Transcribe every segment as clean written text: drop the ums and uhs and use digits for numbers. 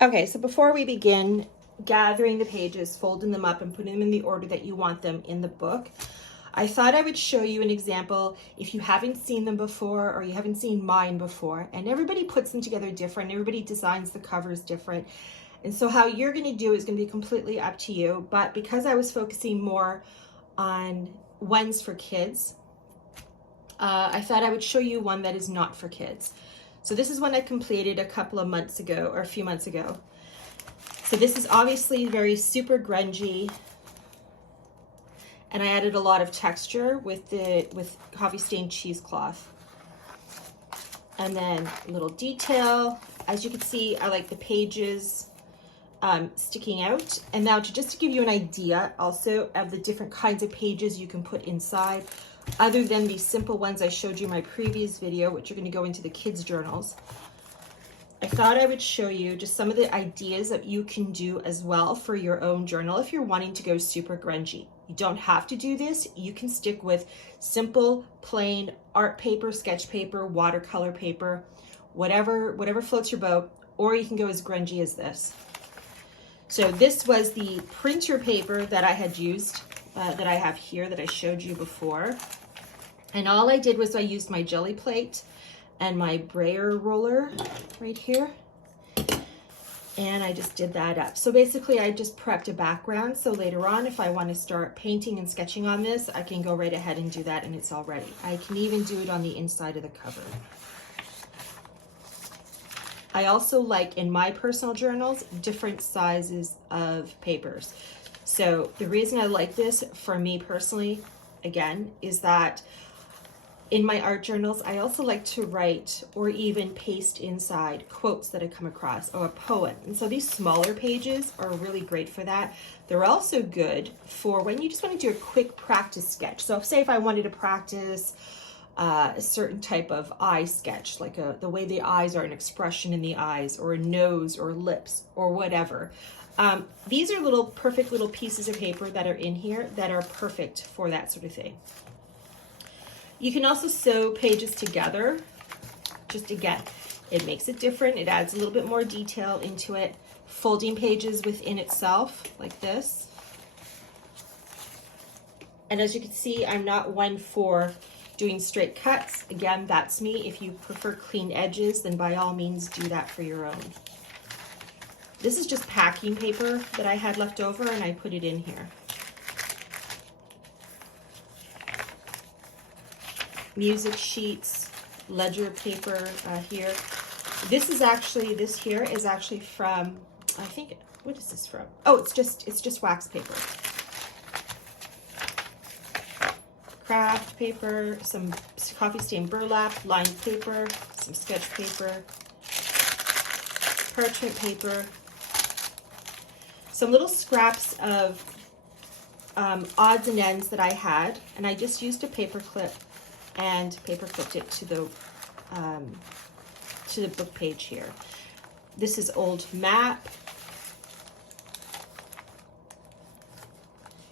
Okay, so before we begin gathering the pages, folding them up and putting them in the order that you want them in the book, I thought I would show you an example if you haven't seen them before or you haven't seen mine before. And everybody puts them together different. Everybody designs the covers different. And so how you're going to do is going to be completely up to you. But because I was focusing more on ones for kids, I thought I would show you one that is not for kids. So this is one I completed a couple of months ago or a few months ago. So this is obviously very super grungy, and I added a lot of texture with coffee stained cheesecloth. And then a little detail. As you can see, I like the pages sticking out. And now just to give you an idea also of the different kinds of pages you can put inside, other than these simple ones I showed you in my previous video, which are going to go into the kids' journals, I thought I would show you just some of the ideas that you can do as well for your own journal if you're wanting to go super grungy. You don't have to do this. You can stick with simple, plain art paper, sketch paper, watercolor paper, whatever floats your boat, or you can go as grungy as this. So this was the printer paper that I had used, that I have here that I showed you before. And all I did was I used my jelly plate and my brayer roller right here. And I just did that up. So basically I just prepped a background. So later on, if I want to start painting and sketching on this, I can go right ahead and do that and it's all ready. I can even do it on the inside of the cover. I also like, in my personal journals, different sizes of papers. So the reason I like this for me personally, again, is that in my art journals, I also like to write or even paste inside quotes that I come across or a poem. And so these smaller pages are really great for that. They're also good for when you just want to do a quick practice sketch. So say if I wanted to practice a certain type of eye sketch, like the way the eyes are, an expression in the eyes, or a nose or lips or whatever. These are perfect little pieces of paper that are in here that are perfect for that sort of thing. You can also sew pages together. Just again, it makes it different. It adds a little bit more detail into it. Folding pages within itself like this. And as you can see, I'm not one for doing straight cuts. Again, that's me. If you prefer clean edges, then by all means do that for your own. This is just packing paper that I had left over and I put it in here. Music sheets, ledger paper here. This here is actually from, I think, what is this from? Oh, it's just wax paper. Craft paper, some coffee stained burlap, lined paper, some sketch paper, parchment paper, some little scraps of odds and ends that I had, and I just used a paper clip and paper clipped it to the book page here. This is old map,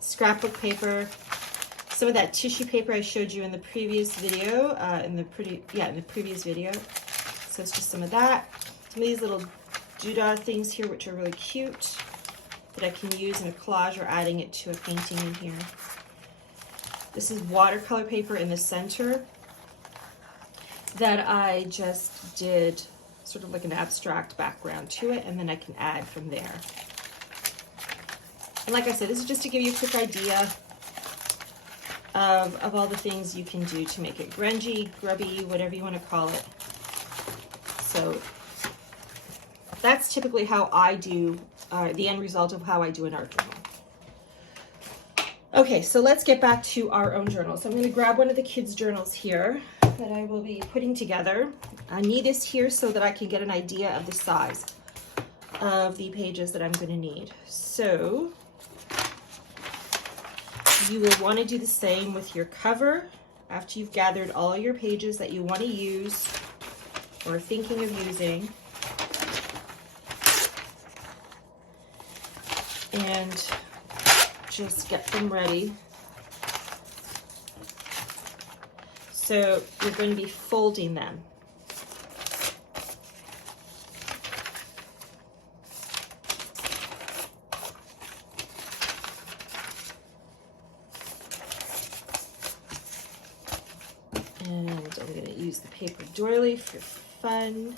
scrapbook paper, some of that tissue paper I showed you in the previous video, in the previous video. So it's just some of that. Some of these little doodah things here, which are really cute, that I can use in a collage or adding it to a painting in here. This is watercolor paper in the center that I just did sort of like an abstract background to it, and then I can add from there. And like I said, this is just to give you a quick idea of all the things you can do to make it grungy, grubby, whatever you want to call it. So that's typically how I do, the end result of how I do an art journal. Okay, so let's get back to our own journal. So I'm going to grab one of the kids' journals here that I will be putting together. I need this here so that I can get an idea of the size of the pages that I'm going to need. So you will want to do the same with your cover after you've gathered all your pages that you want to use or are thinking of using. And just get them ready. So you're going to be folding them. use the paper doily for fun.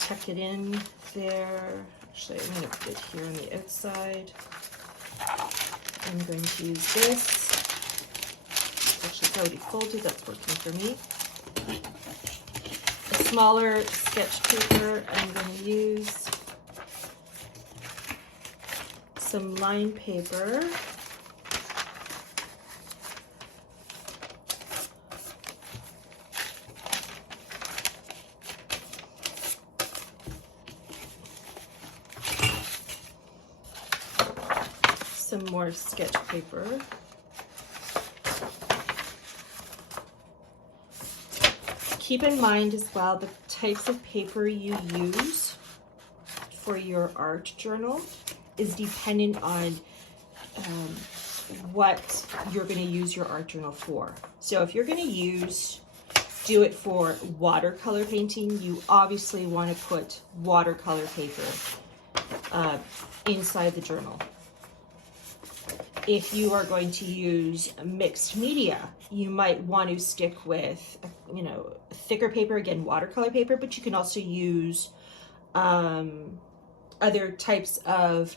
Tuck it in there. Actually, I'm going to put it here on the outside. I'm going to use this. Actually, it's already folded. That's working for me. A smaller sketch paper. I'm going to use some line paper. Some more sketch paper. Keep in mind as well the types of paper you use for your art journal is dependent on what you're going to use your art journal for. So if you're going to do it for watercolor painting, you obviously want to put watercolor paper inside the journal. If you are going to use mixed media, you might want to stick with, you know, thicker paper, again, watercolor paper, but you can also use other types of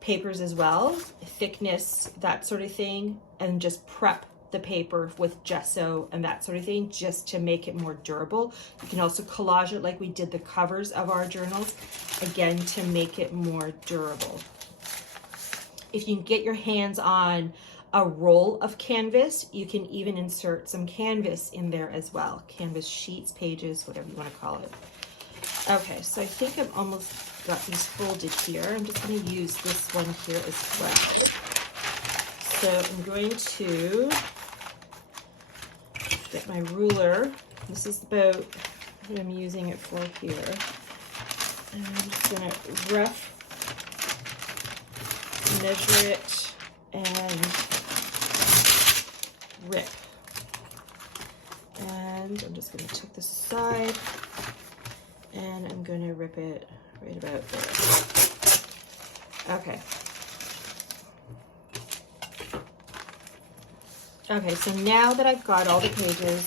papers as well, thickness, that sort of thing, and just prep the paper with gesso and that sort of thing just to make it more durable. You can also collage it like we did the covers of our journals, again, to make it more durable. If you can get your hands on a roll of canvas, you can even insert some canvas in there as well. Canvas sheets, pages, whatever you want to call it. Okay, so I think I've almost got these folded here. I'm just going to use this one here as well. So I'm going to get my ruler. This is about what I'm using it for here. And I'm just going to rough measure it and rip. And I'm just going to tuck this aside and I'm going to rip it right about there. Okay. Okay, so now that I've got all the pages,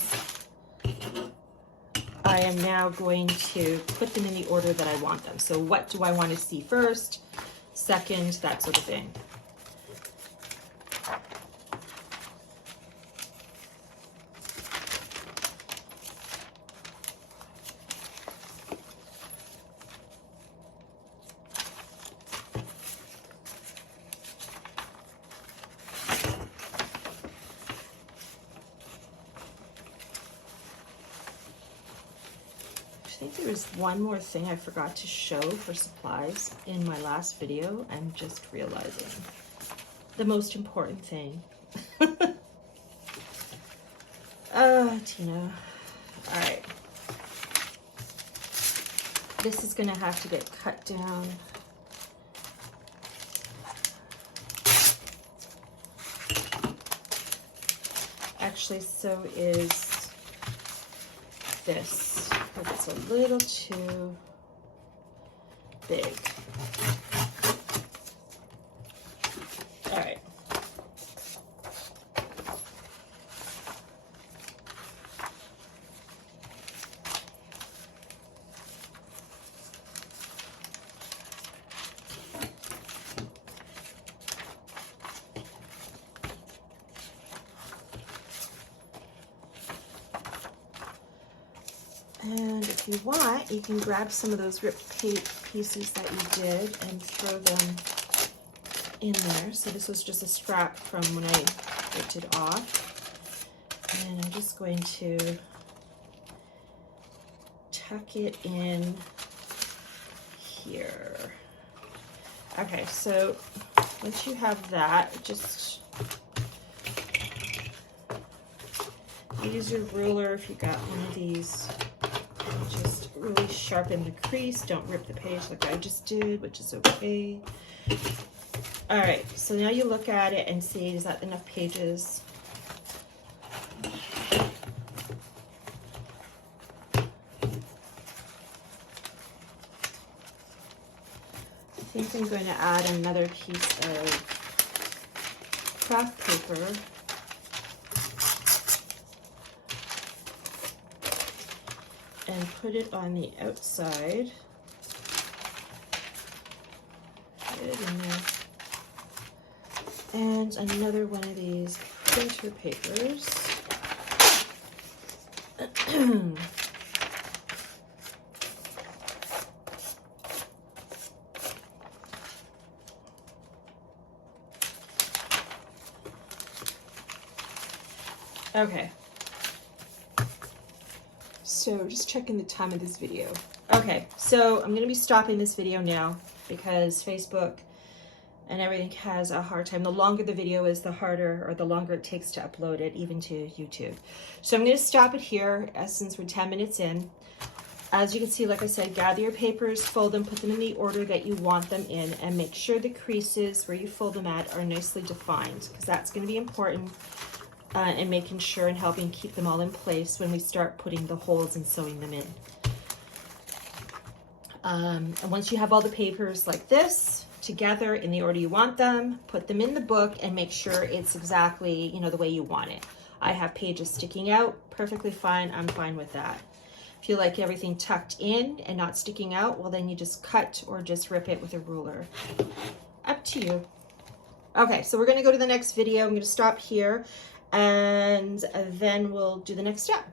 I am now going to put them in the order that I want them. So what do I want to see first, second, that sort of thing. I think there was one more thing I forgot to show for supplies in my last video. I'm just realizing the most important thing. Tina. All right. This is going to have to get cut down. Actually, so is this. It's a little too big. All right. And if you want, you can grab some of those ripped pieces that you did and throw them in there. So this was just a scrap from when I ripped it off. And I'm just going to tuck it in here. Okay, so once you have that, just use your ruler if you got one of these. Just really sharpen the crease. Don't rip the page like I just did, which is okay. All right, so now you look at it and see, is that enough pages? I think I'm going to add another piece of craft paper. and put it on the outside. Get in there. And another one of these printer papers. Okay. So just checking the time of this video. Okay, so I'm gonna be stopping this video now because Facebook and everything has a hard time. The longer the video is, the harder, or the longer it takes to upload it, even to YouTube. So I'm gonna stop it here since we're 10 minutes in. As you can see, like I said, gather your papers, fold them, put them in the order that you want them in, and make sure the creases where you fold them at are nicely defined, because that's gonna be important in making sure and helping keep them all in place when we start putting the holes and sewing them in. And once you have all the papers like this together in the order you want them, put them in the book and make sure it's exactly, you know, the way you want it. I have pages sticking out, perfectly fine. I'm fine with that. If you like everything tucked in and not sticking out, well, then you just cut or just rip it with a ruler. Up to you. Okay, so we're going to go to the next video. I'm going to stop here and then we'll do the next step.